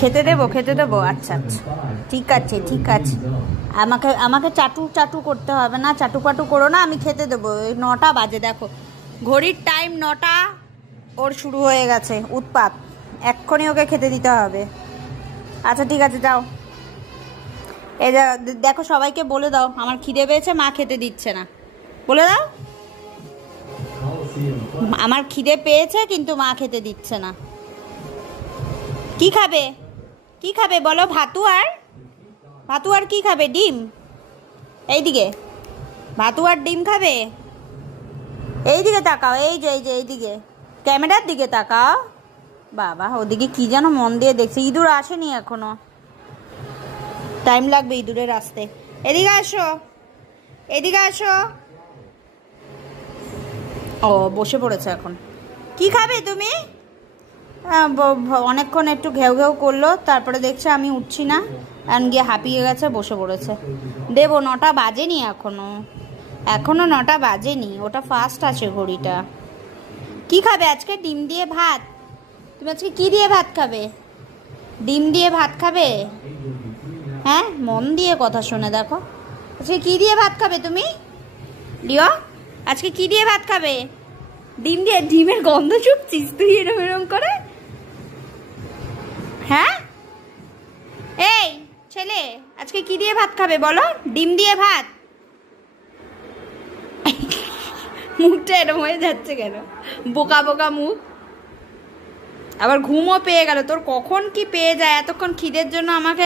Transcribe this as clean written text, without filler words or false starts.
খেতে দেবো আচ্ছা আচ্ছা ঠিক আছে ঠিক আছে। আমাকে চাটু চাটু করতে হবে না, চাটু পাটু করো না, আমি খেতে দেবো। 9টা বাজে, দেখো ঘড়ির টাইম 9টা, ওর শুরু হয়ে গেছে উৎপাত, এক্ষুনি ওকে খেতে দিতে হবে। আচ্ছা ঠিক আছে যাও। এই দেখো সবাইকে বলে দাও আমার খিদে পেয়েছে, মা খেতে দিচ্ছে না, বলে দাও আমার খিদে পেয়েছে কিন্তু মা খেতে দিচ্ছে না। কি খাবে কি খাবে বলো? ভাতু আর কি খাবে? ডিম? এইদিকে ভাতু আর ডিম খাবে? এইদিকে তাকাও, এই যে এইদিকে ক্যামেরার দিকে তাকাও। বাবা ওদিকে কি যেন মন দিয়ে দেখছে। ইঁদুর আসেনি এখনো, টাইম লাগবে ইঁদুরের আসতে। এদিকে আসো, এদিকে আসো। ও বসে পড়েছে এখন। কি খাবে তুমি? অনেকক্ষণ একটু ঘেউ ঘেউ করলো, তারপরে দেখছে আমি উঠছি না, এখন গিয়ে হাঁপিয়ে গেছে, বসে পড়েছে। দেবো, 9টা বাজেনি এখনো 9টা বাজেনি, ওটা ফাস্ট আছে ঘড়িটা। কি খাবে আজকে? ডিম দিয়ে ভাত? তুমি আজকে কি দিয়ে ভাত খাবে? ডিম দিয়ে ভাত খাবে? হ্যাঁ মন দিয়ে কথা শুনে দেখো, আজকে কি দিয়ে ভাত খাবে তুমি? লিও আজকে কি দিয়ে ভাত খাবে? ডিম দিয়ে? ডিমের গন্ধ শুকছিস তুই এরম করে? হ্যাঁ এই ছেলে আজকে কি দিয়ে ভাত খাবে বলো? ডিম দিয়ে ভাত? মুখটা এরম হয়ে যাচ্ছে কেন? বোকা বোকা মুখ। আবার ঘুমও পেয়ে গেল তোর, কখন কি পেয়ে যায়, এতক্ষণ খিদের জন্য আমাকে